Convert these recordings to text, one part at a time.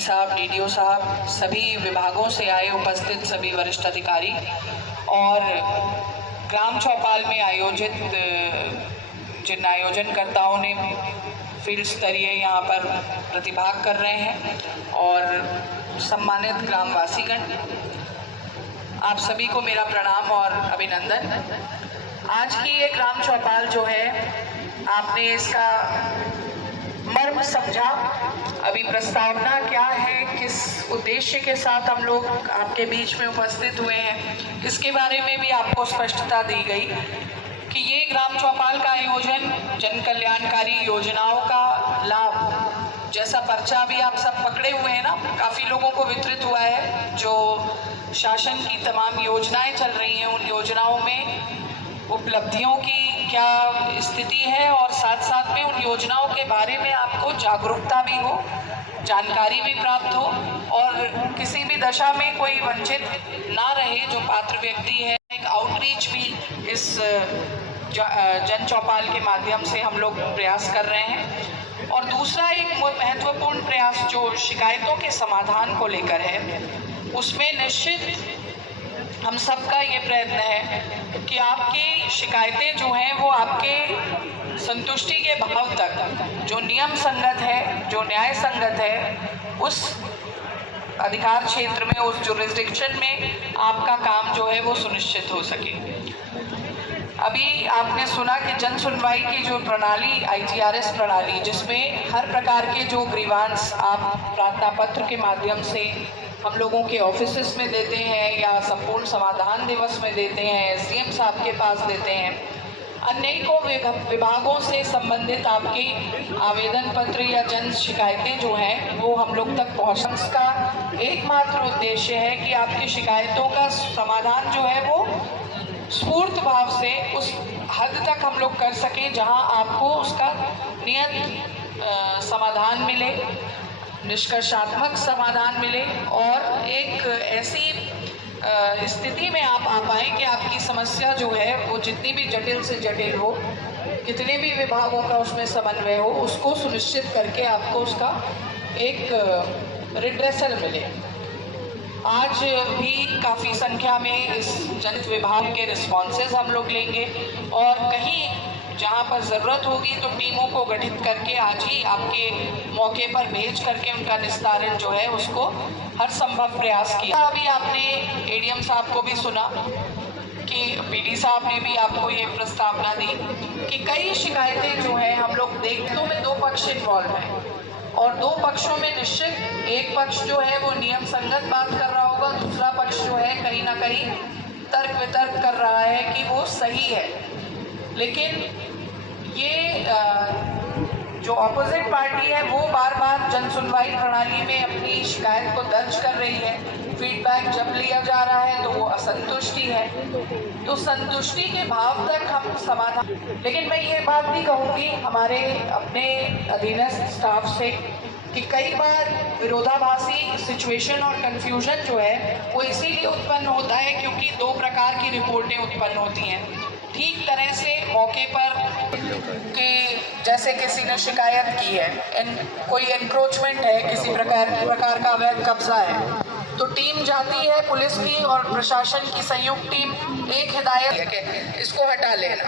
साहब, डीडीओ साहब, सभी विभागों से आए उपस्थित सभी वरिष्ठ अधिकारी और ग्राम चौपाल में आयोजित जिन आयोजनकर्ताओं ने फील्ड स्तरीय यहाँ पर प्रतिभाग कर रहे हैं और सम्मानित ग्रामवासीगण, आप सभी को मेरा प्रणाम और अभिनंदन। आज की ये ग्राम चौपाल जो है, आपने इसका मर्म समझा। अभी प्रस्तावना क्या है, किस उद्देश्य के साथ हम लोग आपके बीच में उपस्थित हुए हैं, इसके बारे में भी आपको स्पष्टता दी गई कि ये ग्राम चौपाल का आयोजन जन कल्याणकारी योजनाओं का लाभ, जैसा पर्चा भी आप सब पकड़े हुए हैं ना, काफ़ी लोगों को वितरित हुआ है। जो शासन की तमाम योजनाएं चल रही हैं, उन योजनाओं में उपलब्धियों की क्या स्थिति है और साथ साथ में उन योजनाओं के बारे में आपको जागरूकता भी हो, जानकारी भी प्राप्त हो और किसी भी दशा में कोई वंचित ना रहे जो पात्र व्यक्ति है। एक आउटरीच भी इस जन चौपाल के माध्यम से हम लोग प्रयास कर रहे हैं। और दूसरा एक महत्वपूर्ण प्रयास जो शिकायतों के समाधान को लेकर है, उसमें निश्चित हम सबका ये प्रयत्न है कि आपकी शिकायतें जो हैं वो आपके संतुष्टि के भाव तक, जो नियम संगत है, जो न्याय संगत है, उस अधिकार क्षेत्र में, उस जुरिस्डिक्शन में आपका काम जो है वो सुनिश्चित हो सके। अभी आपने सुना कि जन सुनवाई की जो प्रणाली, IGRS प्रणाली, जिसमें हर प्रकार के जो ग्रीवांस आप प्रार्थना पत्र के माध्यम से हम लोगों के ऑफिसेस में देते हैं या संपूर्ण समाधान दिवस में देते हैं, SDM साहब के पास देते हैं, अनेकों विभागों से संबंधित आपके आवेदन पत्र या जन शिकायतें जो हैं वो हम लोग तक पहुँचने का एकमात्र उद्देश्य है कि आपकी शिकायतों का समाधान जो है वो स्फूर्त भाव से उस हद तक हम लोग कर सकें जहां आपको उसका नियत समाधान मिले, निष्कर्षात्मक समाधान मिले और एक ऐसी स्थिति में आप आ पाए कि आपकी समस्या जो है वो जितनी भी जटिल से जटिल हो, कितने भी विभागों का उसमें समन्वय हो, उसको सुनिश्चित करके आपको उसका एक रिड्रेसल मिले। आज भी काफ़ी संख्या में इस जन विभाग के रिस्पॉन्सेज हम लोग लेंगे और कहीं जहां पर ज़रूरत होगी तो टीमों को गठित करके आज ही आपके मौके पर भेज करके उनका निस्तारण जो है उसको हर संभव प्रयास किया। अभी आपने ADM साहब को भी सुना कि PD साहब ने भी आपको ये प्रस्तावना दी कि कई शिकायतें जो है हम लोग देखने में दो पक्ष इन्वॉल्व हैं और दो पक्षों में निश्चित एक पक्ष जो है वो नियम संगत बात कर रहा होगा, दूसरा पक्ष जो है कहीं ना कहीं तर्क वितर्क कर रहा है कि वो सही है। लेकिन ये जो ऑपोजिट पार्टी है वो बार बार जन सुनवाई प्रणाली में अपनी शिकायत को दर्ज कर रही है। फीडबैक जब लिया जा रहा है तो वो असंतुष्टि है, तो संतुष्टि के भाव तक हम समाधान। लेकिन मैं ये बात भी कहूँगी हमारे अपने अधीनस्थ स्टाफ से कि कई बार विरोधाभासी सिचुएशन और कंफ्यूजन जो है वो इसीलिए उत्पन्न होता है क्योंकि दो प्रकार की रिपोर्टें उत्पन्न होती हैं। ठीक तरह से मौके पर कि जैसे किसी ने शिकायत की है, कोई एनक्रोचमेंट है, किसी प्रकार का अवैध कब्जा है, तो टीम जाती है पुलिस की और प्रशासन की संयुक्त टीम, एक हिदायत है कि इसको हटा लेना।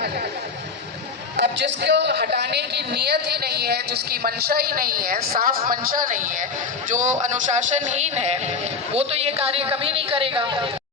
अब जिसको हटाने की नीयत ही नहीं है, जिसकी मंशा ही नहीं है, साफ मंशा नहीं है, जो अनुशासनहीन है, वो तो ये कार्य कभी नहीं करेगा।